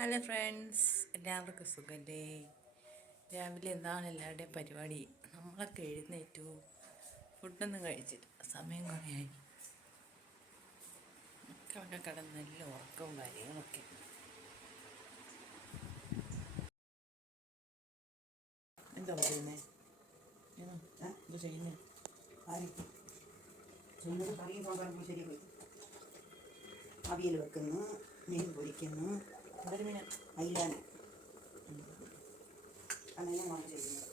Hello friends, എല്ലാവർക്കും സുഖല്ലേ? രാവിലെ എന്താണ് എല്ലാവരുടെയും പരിപാടി? നമ്മളൊക്കെ എഴുന്നേറ്റു, ഫുഡൊന്നും കഴിച്ചിട്ട് സമയം കുറേയായി. മക്കളൊക്കെ കിടന്ന് നല്ല ഉറക്കവും കാര്യങ്ങളൊക്കെ. എന്താ പറയുന്നേ? എന്താ ചെയ്യുന്നേ? അവിയൽ വെക്കുന്നു, മീൻ പൊരിക്കുന്നു. അതൊരു മീന അയിലാണ് അങ്ങനെയാണ് ചെയ്യുന്നത്.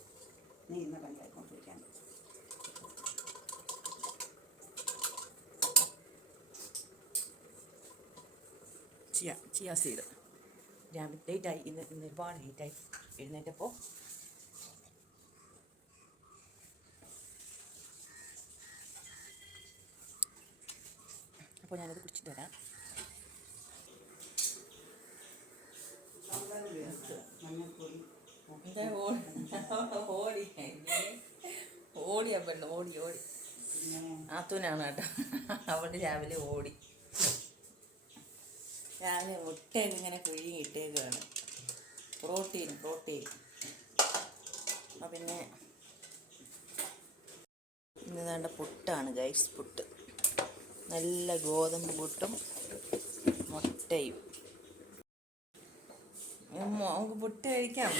നീ ഇന്ന പഞ്ചായത്ത് പൊരിക്കാൻ ചിയ സീഡ്. രാവിലെ ലേറ്റായി, ഇന്ന് ഒരുപാട് ലേറ്റായി എഴുന്നേറ്റപ്പോൾ. അപ്പോൾ ഞാനത് കുടിച്ചിട്ട് വരാം. ഓടിയാ പെണ്ണ്, ഓടി ആത്തൂനാണ് കേട്ടോ. അവിടെ രാവിലെ ഓടി. രാവിലെ മുട്ടയിൽ ഇങ്ങനെ കുഴുങ്ങിയിട്ടേക്കാണ്. പ്രോട്ടീൻ. അപ്പം പിന്നെ ഇന്ന് വേണ്ട പുട്ടാണ് ഗൈസ്. പുട്ട്, നല്ല ഗോതമ്പ് പുട്ടും മുട്ടയും. നമുക്ക് പുട്ട് കഴിക്കാം.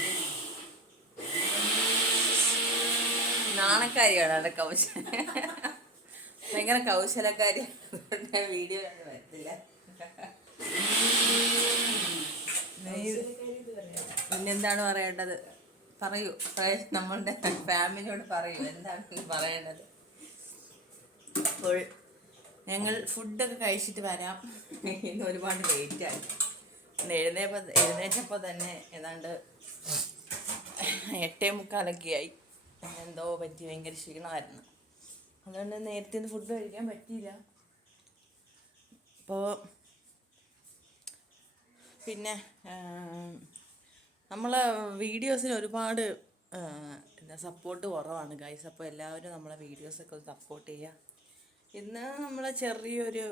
നാണക്കാരിയാണ് അവിടെ ഭയങ്കര കൗശലക്കാരി. വീഡിയോ ഒന്നും വരത്തില്ല. പിന്നെന്താണ് പറയേണ്ടത്? പറയൂ, നമ്മളുടെ ഫാമിലിയോട് പറയൂ എന്താണ് പറയേണ്ടത്. അപ്പോൾ ഞങ്ങൾ ഫുഡൊക്കെ കഴിച്ചിട്ട് വരാം. ഇന്ന് ഒരുപാട് ലേറ്റായി. എഴുന്നേറ്റപ്പോൾ തന്നെ ഏതാണ്ട് 8:45 ആയി. എന്തോ പറ്റി, ഭയങ്കര ക്ഷീണമായിരുന്നു. അതുകൊണ്ട് നേരത്തെ ഫുഡ് കഴിക്കാൻ പറ്റിയില്ല. അപ്പോൾ പിന്നെ നമ്മളെ വീഡിയോസിന് ഒരുപാട് സപ്പോർട്ട് കുറവാണ് ഗൈസ്. അപ്പോൾ എല്ലാവരും നമ്മളെ വീഡിയോസൊക്കെ ഒന്ന് സപ്പോർട്ട് ചെയ്യുക. ഇന്ന് നമ്മളെ ചെറിയൊരു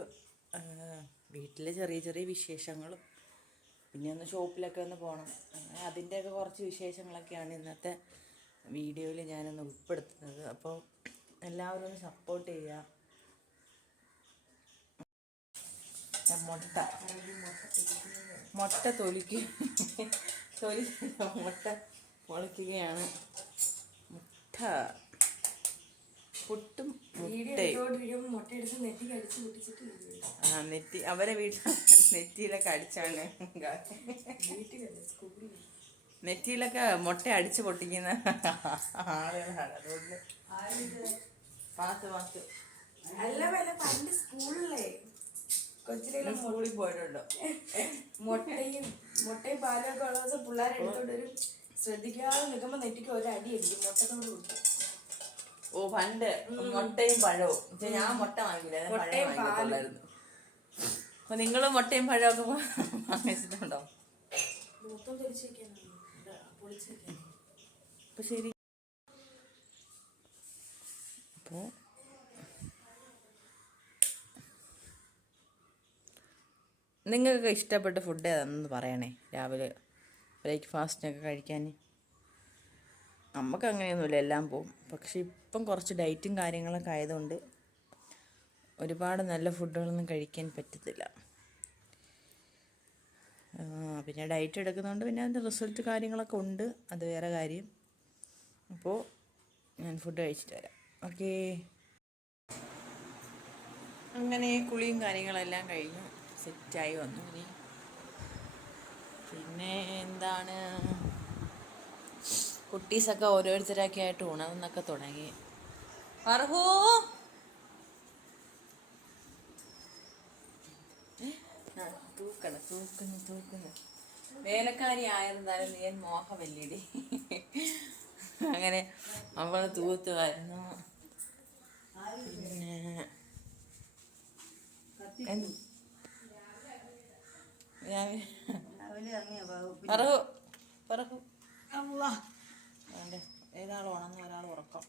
വീട്ടിലെ ചെറിയ വിശേഷങ്ങളും, പിന്നെ ഒന്ന് ഷോപ്പിലൊക്കെ ഒന്ന് പോകണം, അതിൻ്റെയൊക്കെ കുറച്ച് വിശേഷങ്ങളൊക്കെയാണ് ഇന്നത്തെ വീഡിയോയിൽ ഞാനൊന്ന് ഉൾപ്പെടുത്തുന്നത്. അപ്പോൾ എല്ലാവരും ഒന്ന് സപ്പോർട്ട് ചെയ്യുക. മുട്ട പൊളിക്കുകയാണ്. പുട്ടും നെറ്റി അവരെ വീട്ടിൽ നെറ്റിയിലൊക്കെ അടിച്ചാണ്. നെറ്റിയിലൊക്കെ മുട്ട അടിച്ച് പൊട്ടിക്കുന്ന ആളുകളാണ്. അതുകൊണ്ട് പാത്ത് പണ്ട് സ്കൂളിൽ പോയിട്ടുണ്ടോ? മുട്ടയും പാലൊക്കെ ഉള്ള ദിവസം പിള്ളേരെ എടുത്തോണ്ട് ഒരു ശ്രദ്ധിക്കാതെ നിൽക്കുമ്പോ നെറ്റിക്ക് ഒരു അടി അടിക്കും. മുട്ടത്തോട് കൊടുക്കും. ഓ, പണ്ട് മുട്ടയും പഴവും. ഞാൻ മുട്ട വാങ്ങിയില്ല, പഴം വാങ്ങിയിട്ടുണ്ടായിരുന്നു. അപ്പൊ നിങ്ങള് മുട്ടയും പഴമൊക്കെ വാങ്ങിച്ചിട്ടുണ്ടോ? അപ്പൊ ശരി. അപ്പോ നിങ്ങൾക്കൊക്കെ ഇഷ്ടപ്പെട്ട ഫുഡ് ഏതാണെന്ന് പറയണേ. രാവിലെ ബ്രേക്ക്ഫാസ്റ്റിനൊക്കെ കഴിക്കാൻ നമുക്ക് അങ്ങനെയൊന്നുമില്ല, എല്ലാം പോവും. പക്ഷെ ഇപ്പം കുറച്ച് ഡയറ്റും കാര്യങ്ങളൊക്കെ ആയതുകൊണ്ട് ഒരുപാട് നല്ല ഫുഡുകളൊന്നും കഴിക്കാൻ പറ്റത്തില്ല. പിന്നെ ഡയറ്റ് എടുക്കുന്നതുകൊണ്ട് പിന്നെ അതിൻ്റെ റിസൾട്ട് കാര്യങ്ങളൊക്കെ ഉണ്ട്, അത് വേറെ കാര്യം. അപ്പോൾ ഞാൻ ഫുഡ് കഴിച്ചിട്ട് വരാം. ഓക്കേ. അങ്ങനെ കുളിയും കാര്യങ്ങളെല്ലാം കഴിഞ്ഞു, സെറ്റായി വന്നു. ഇനി പിന്നെ എന്താണ്, കുട്ടീസൊക്കെ ഓരോരുത്തരൊക്കെ ആയിട്ട് ഉണർന്നൊക്കെ തുടങ്ങി. അർഹൂ, തൂക്കുന്നു. വേലക്കാരി ആയിരുന്നാലും നീ മോഹമല്ലേടി. അങ്ങനെ അവൾ തൂത്തുമായിരുന്നു. പിന്നെ ഏതാൾ ഉണർന്ന് ഒരാൾ ഉറക്കം.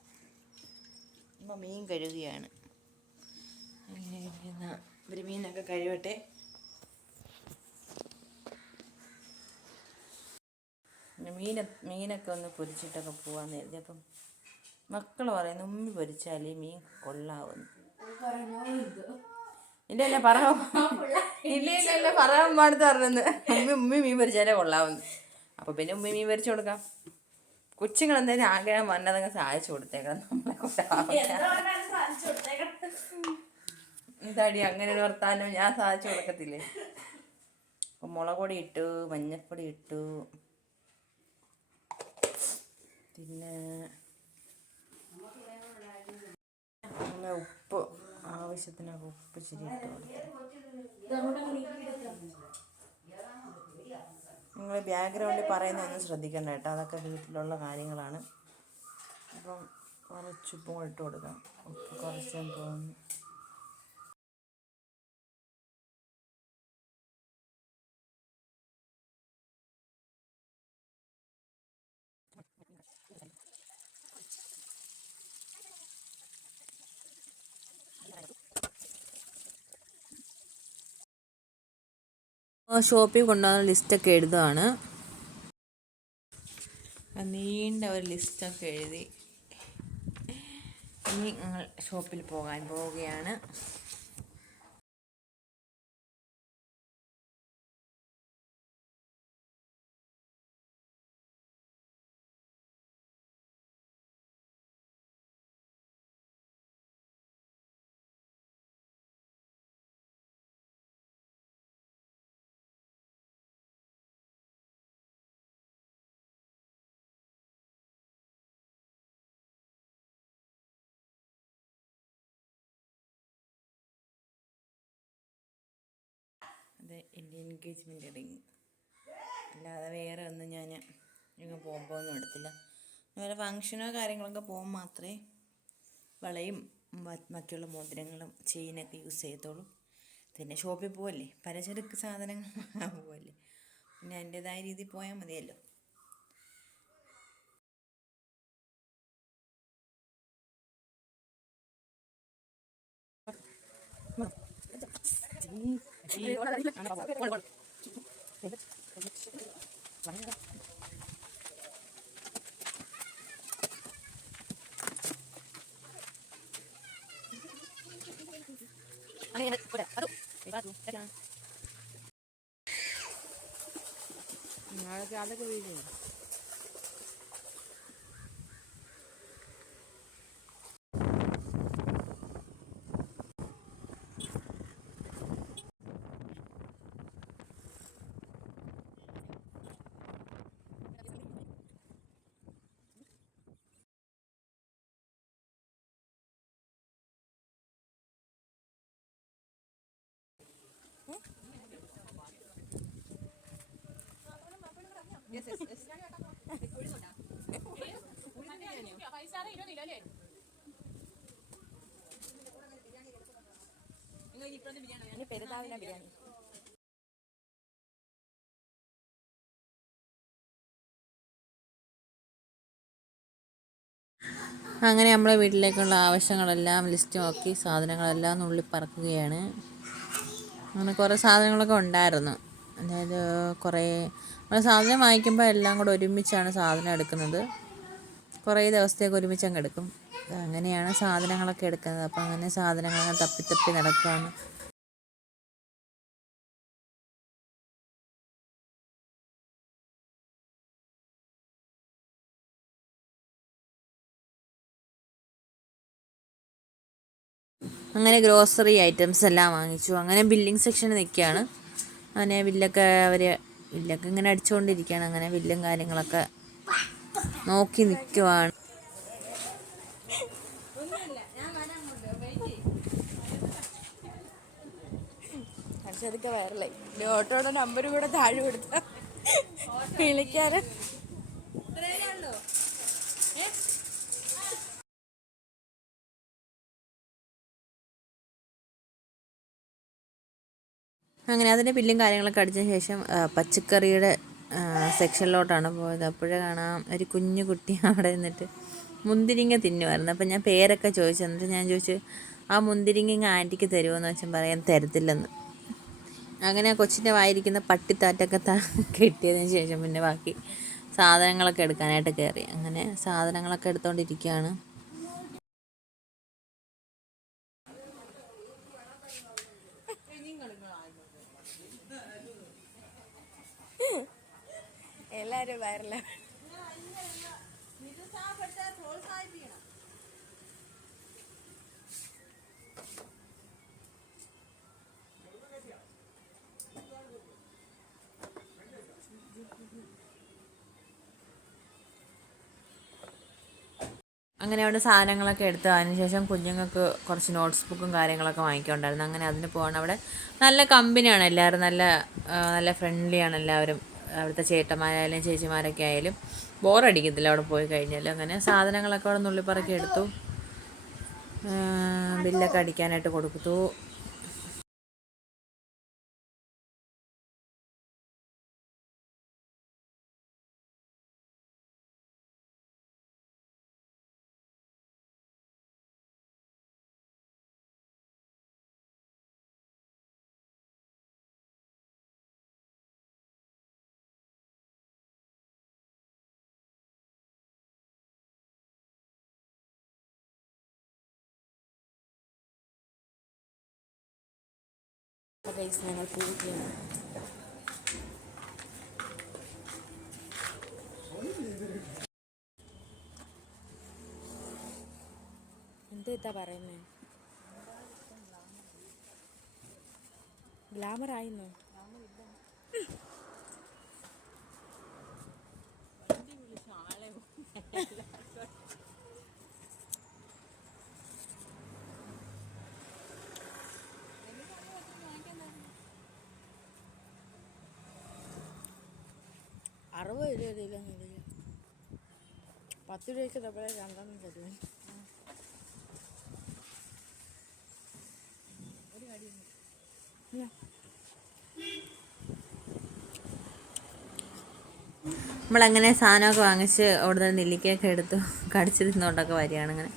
ഇപ്പം മീൻ കഴുകുകയാണ്. ഇവർ മീനൊക്കെ കഴിവട്ടെ. മീനൊക്കെ ഒന്ന് പൊരിച്ചിട്ടൊക്കെ പോകാമെന്ന് കരുതി. അപ്പം മക്കൾ പറയുന്നു ഉമ്മി പൊരിച്ചാലേ മീൻ കൊള്ളാവുന്നു. ഇല്ല പറയാൻ പാടുത്ത് പറഞ്ഞത് ഉമ്മി മീൻ പൊരിച്ചാലേ കൊള്ളാവുന്നു. അപ്പോൾ പിന്നെ ഉമ്മി മീൻ പൊരിച്ചു കൊടുക്കാം. കൊച്ചുങ്ങൾ എന്തായാലും ആഗ്രഹം വന്നതൊക്കെ സഹായിച്ചു കൊടുത്തേക്കണം. എന്താടി അങ്ങനെ ഒരു വർത്താനം, ഞാൻ സഹായിച്ചു കൊടുക്കത്തില്ലേ? അപ്പം മുളക് പൊടി ഇട്ടു, മഞ്ഞൾപ്പൊടി ഇട്ടു, പിന്നെ ഉപ്പ് ആവശ്യത്തിനൊക്കെ ഉപ്പ് ഇച്ചിരി ഇട്ട് കൊടുത്തു. നിങ്ങൾ ബാക്ക്ഗ്രൗണ്ടിൽ പറയുന്നതൊന്നും ശ്രദ്ധിക്കണ്ട കേട്ടോ, അതൊക്കെ വീട്ടിലുള്ള കാര്യങ്ങളാണ്. അപ്പം കുറച്ച് ഉപ്പും ഇട്ട് കൊടുക്കാം. ഉപ്പ് കുറച്ചെന്ന് തോന്നുന്നു. ഷോപ്പിൽ കൊണ്ടുവന്ന ലിസ്റ്റൊക്കെ എഴുതുകയാണ്. നീണ്ട ഒരു ലിസ്റ്റൊക്കെ എഴുതി ഇനി ഞങ്ങൾ ഷോപ്പിൽ പോവുകയാണ്. അത് എൻ്റെ എൻഗേജ്മെൻറ്റ് റിങ്, അല്ലാതെ വേറെ ഒന്നും ഞാൻ ഇങ്ങ് പോകുമ്പോൾ ഒന്നും എടുത്തില്ല. വേറെ ഫങ്ഷനോ കാര്യങ്ങളൊക്കെ പോകുമ്പോൾ മാത്രമേ വളയും മറ്റുള്ള മോതിരങ്ങളും ചെയിനൊക്കെ യൂസ് ചെയ്യത്തുള്ളൂ. പിന്നെ ഷോപ്പിൽ പോവല്ലേ, പലചരക്ക് സാധനങ്ങൾ വാങ്ങാൻ പോവല്ലേ, പിന്നെ അതിൻ്റെതായ രീതിയിൽ പോയാൽ മതിയല്ലോ. അതൊക്കെ വീഴും. അങ്ങനെ നമ്മളെ വീട്ടിലേക്കുള്ള ആവശ്യങ്ങളെല്ലാം ലിസ്റ്റ് നോക്കി സാധനങ്ങളെല്ലാം നുള്ളി പറക്കുകയാണ്. അങ്ങനെ കുറേ സാധനങ്ങളൊക്കെ ഉണ്ടായിരുന്നു. അതായത് കുറേ നമ്മൾ സാധനം വാങ്ങിക്കുമ്പോൾ എല്ലാം കൂടെ ഒരുമിച്ചാണ് സാധനം എടുക്കുന്നത്. കുറേ ദിവസത്തേക്ക് ഒരുമിച്ച് അങ്ങ് എടുക്കും. അങ്ങനെയാണ് സാധനങ്ങളൊക്കെ എടുക്കുന്നത്. അപ്പം അങ്ങനെ സാധനങ്ങളൊക്കെ തപ്പി നടക്കുകയാണ്. അങ്ങനെ ഗ്രോസറി ഐറ്റംസ് എല്ലാം വാങ്ങിച്ചു. അങ്ങനെ ബില്ലിംഗ് സെക്ഷനിൽ നിൽക്കുകയാണ്. അങ്ങനെ ബില്ലൊക്കെ ഇങ്ങനെ അടിച്ചുകൊണ്ടിരിക്കുകയാണ്. അങ്ങനെ ബില്ലും കാര്യങ്ങളൊക്കെ നോക്കി നിൽക്കുവാണ്. അതൊക്കെ വൈറലായി. ഓട്ടോയുടെ നമ്പർ കൂടെ താഴെ കൊടുത്ത വിളിക്കാറ്. അങ്ങനെ അതിൻ്റെ ബില്ലും കാര്യങ്ങളൊക്കെ അടിച്ചതിന് ശേഷം പച്ചക്കറിയുടെ സെക്ഷനിലോട്ടാണ് പോയത്. അപ്പോഴേ കാണാം ഒരു കുഞ്ഞു കുട്ടി അവിടെ നിന്നിട്ട് മുന്തിരിങ്ങ തിന്നുമായിരുന്നു. അപ്പം ഞാൻ പേരൊക്കെ ചോദിച്ചു. എന്നിട്ട് ഞാൻ ചോദിച്ചു, ആ മുന്തിരിങ്ങ ആൻറ്റിക്ക് തരുമോ എന്ന് വെച്ചാൽ പറയാൻ തരത്തില്ലെന്ന്. അങ്ങനെ ആ കൊച്ചിൻ്റെ വായിരിക്കുന്ന പട്ടിത്താറ്റൊക്കെ കിട്ടിയതിന് ശേഷം പിന്നെ ബാക്കി സാധനങ്ങളൊക്കെ എടുക്കാനായിട്ട് കയറി. അങ്ങനെ സാധനങ്ങളൊക്കെ എടുത്തുകൊണ്ടിരിക്കുകയാണ്. എല്ലാരും വയറില്ല. അങ്ങനെ അവിടെ സാധനങ്ങളൊക്കെ എടുത്ത് അതിനുശേഷം കുഞ്ഞുങ്ങൾക്ക് കുറച്ച് നോട്ട്സ് ബുക്കും കാര്യങ്ങളൊക്കെ വാങ്ങിക്കൊണ്ടായിരുന്നു. അങ്ങനെ അതിന് പോകണം. അവിടെ നല്ല കമ്പനിയാണ് എല്ലാവരും, നല്ല ഫ്രണ്ട്ലിയാണ് എല്ലാവരും. അവിടുത്തെ ചേട്ടന്മാരായാലും ചേച്ചിമാരൊക്കെ ആയാലും ബോറടിക്കത്തില്ല അവിടെ പോയി കഴിഞ്ഞാൽ. അങ്ങനെ സാധനങ്ങളൊക്കെ അവിടെ നുള്ളിപ്പറക്കി എടുത്തു. ബില്ലൊക്കെ അടിക്കാനായിട്ട് കൊടുത്തു. ഗൈസ് ഞങ്ങൾ പോവുകയാണ്. എന്താ പറയുന്നേ? ഗ്ലാമർ ആയിന്നോ? $60 10 രൂപയ്ക്ക് രണ്ടെണ്ണം തരുവേ. നമ്മളങ്ങനെ സാധനമൊക്കെ വാങ്ങിച്ച് അവിടെ നിന്ന് നെല്ലിക്കയൊക്കെ എടുത്തു കടിച്ച് തിന്നുകൊണ്ടൊക്കെ വരികയാണ്. അങ്ങനെ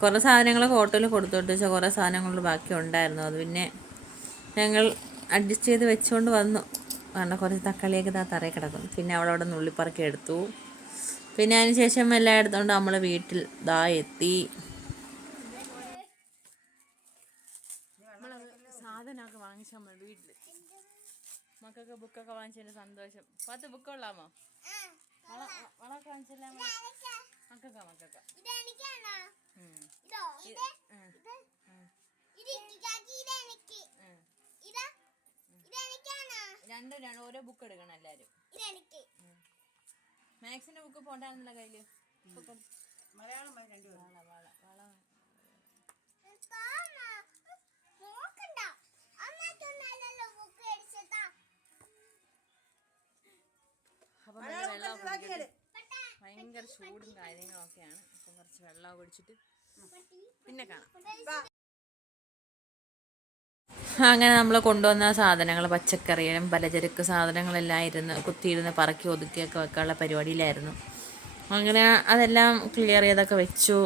കുറേ സാധനങ്ങളൊക്കെ ഹോട്ടലിൽ കൊടുത്തോട്ട് വെച്ചാൽ കുറേ സാധനങ്ങൾ ബാക്കി ഉണ്ടായിരുന്നു. അത് പിന്നെ ഞങ്ങൾ അഡ്ജസ്റ്റ് ചെയ്ത് വെച്ചുകൊണ്ട് വന്നു. കാരണം കുറച്ച് തക്കാളിയൊക്കെ തറയിൽ കിടക്കുന്നു. പിന്നെ അവിടെ നുള്ളിപ്പറക്കി എടുത്തു. പിന്നെ അതിന് ശേഷം എല്ലാം എടുത്തുകൊണ്ട് നമ്മൾ വീട്ടിൽ എത്തി. സാധനമൊക്കെ വാങ്ങിച്ചാൽ നമ്മൾ വീട്ടിൽ മക്കൾക്ക് ബുക്കൊക്കെ വാങ്ങിച്ചതിന് സന്തോഷം. 10 ബുക്ക് കൊള്ളാമോ? വളമൊക്കെ വാങ്ങിച്ചല്ലേ മക്കൾക്കാ? രണ്ടും ഓരോ ബുക്ക് എടുക്കണം എല്ലാരും. മാത്സിന്റെ ബുക്ക് പോണ്ടായിരുന്നല്ലോ കയ്യില്. മലയാളം അപ്പം വെള്ളം ഭയങ്കര ചൂടും കാര്യങ്ങളൊക്കെയാണ്. അപ്പം കുറച്ച് വെള്ളം കുടിച്ചിട്ട് പിന്നെ കാണാം. അങ്ങനെ നമ്മൾ കൊണ്ടുവന്ന സാധനങ്ങൾ, പച്ചക്കറിയും പലചരക്ക് സാധനങ്ങളെല്ലാം കുത്തിയിരുന്ന് പറക്കി ഒതുക്കിയൊക്കെ വെക്കാനുള്ള പരിപാടിയിലായിരുന്നു. അങ്ങനെ അതെല്ലാം ക്ലിയർ ചെയ്തൊക്കെ വെച്ചു.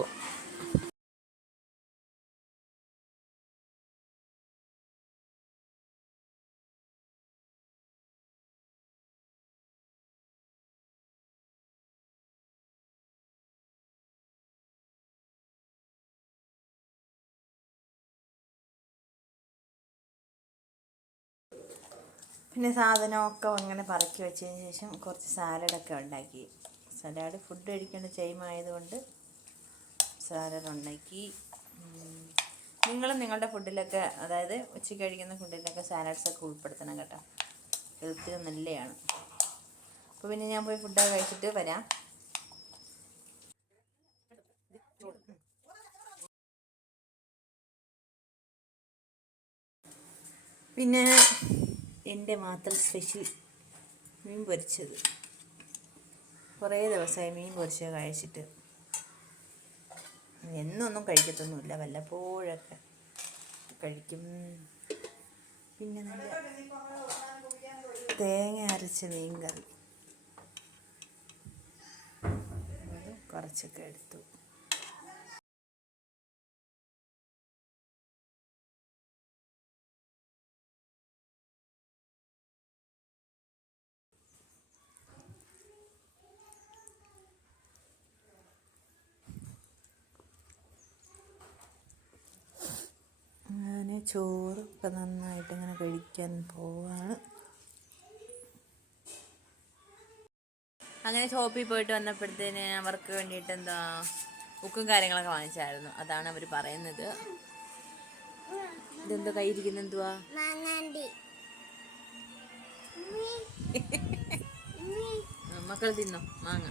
പിന്നെ സാധനമൊക്കെ അങ്ങനെ പറക്കി വെച്ചതിന് ശേഷം കുറച്ച് സാലഡൊക്കെ ഉണ്ടാക്കി. സലാഡ് ഫുഡ് കഴിക്കേണ്ട ടൈം ആയതുകൊണ്ട് സാലഡ് ഉണ്ടാക്കി. നിങ്ങളും നിങ്ങളുടെ ഫുഡിലൊക്കെ, അതായത് ഉച്ചയ്ക്ക് കഴിക്കുന്ന ഫുഡിലൊക്കെ സാലഡ്സൊക്കെ ഉൾപ്പെടുത്തണം കേട്ടോ. ഹെൽത്തിന് നല്ലതാണ്. അപ്പോൾ പിന്നെ ഞാൻ പോയി ഫുഡൊക്കെ കഴിച്ചിട്ട് വരാം. പിന്നെ എൻ്റെ മാത്രം സ്പെഷ്യൽ മീൻ പൊരിച്ചത്. കുറേ ദിവസമായി മീൻ പൊരിച്ചത് കഴിച്ചിട്ട്. എന്നൊന്നും കഴിക്കത്തൊന്നുമില്ല, വല്ലപ്പോഴൊക്കെ കഴിക്കും. പിന്നെ നല്ല തേങ്ങ അരച്ച മീൻ കറി അതും കുറച്ചൊക്കെ എടുത്തു. ചോറൊക്കെ നന്നായിട്ട് ഇങ്ങനെ കഴിക്കാൻ പോവാണ്. അങ്ങനെ ഷോപ്പിൽ പോയിട്ട് വന്നപ്പോഴത്തേന് അവർക്ക് വേണ്ടിയിട്ട് എന്താ ബുക്കും കാര്യങ്ങളൊക്കെ വാങ്ങിച്ചായിരുന്നു. അതാണ് അവർ പറയുന്നത്. ഇതെന്തോ കയ്യിരിക്കുന്ന എന്തുവാ? മക്കൾ തിന്നോ മാങ്ങ.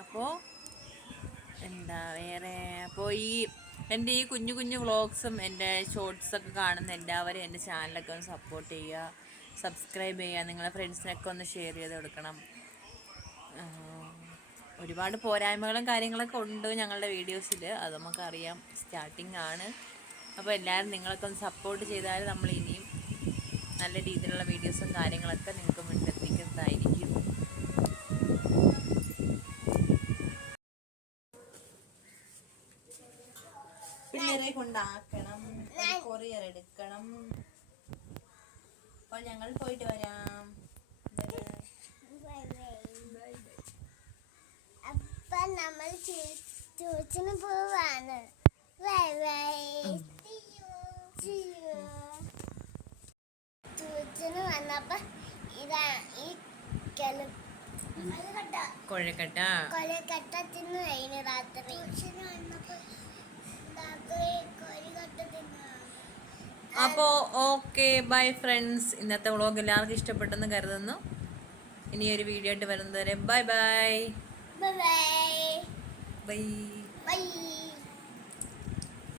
അപ്പോൾ എന്താ വേറെ, അപ്പോൾ എൻ്റെ ഈ കുഞ്ഞു കുഞ്ഞു വ്ളോഗ്സും എൻ്റെ ഷോർട്സൊക്കെ കാണുന്ന എല്ലാവരും എൻ്റെ ചാനലൊക്കെ ഒന്ന് സപ്പോർട്ട് ചെയ്യുക, സബ്സ്ക്രൈബ് ചെയ്യുക, നിങ്ങളെ ഫ്രണ്ട്സിനൊക്കെ ഒന്ന് ഷെയർ ചെയ്ത് കൊടുക്കണം. ഒരുപാട് പോരായ്മകളും കാര്യങ്ങളൊക്കെ ഉണ്ട് ഞങ്ങളുടെ വീഡിയോസിൽ, അത് നമുക്കറിയാം, സ്റ്റാർട്ടിങ് ആണ്. അപ്പോൾ എല്ലാവരും നിങ്ങളൊക്കെ ഒന്ന് സപ്പോർട്ട് ചെയ്താൽ നമ്മൾ ഇനിയും നല്ല രീതിയിലുള്ള വീഡിയോസും കാര്യങ്ങളൊക്കെ നിങ്ങൾക്ക് മുന്നിലെത്തിക്കുന്നതായിരിക്കും. പിള്ളേരെ കൊണ്ടാക്കണം, കൊറിയർ എടുക്കണം. അപ്പോൾ ഞങ്ങൾ പോയിട്ട് വരാം. അപ്പം നമ്മൾ ട്യൂഷന് പോവാണ്. ട്യൂഷന് വന്നപ്പോ ഇതാ ഈ കൊഴക്കട്ട കൊലക്കട്ടത്തിന് കഴിഞ്ഞു രാത്രി. ട്യൂഷന് വന്നപ്പോ രാത്രി കൊലക്കട്ട തിന്നു. അപ്പോൾ ഓക്കെ ബൈ ഫ്രണ്ട്സ്. ഇന്നത്തെ വ്ളോഗ് എല്ലാവർക്കും ഇഷ്ടപ്പെട്ടെന്ന് കരുതുന്നു. ഇനിയൊരു വീഡിയോ ആയിട്ട് വരുന്നതുവരെ bye bye bye bye. By.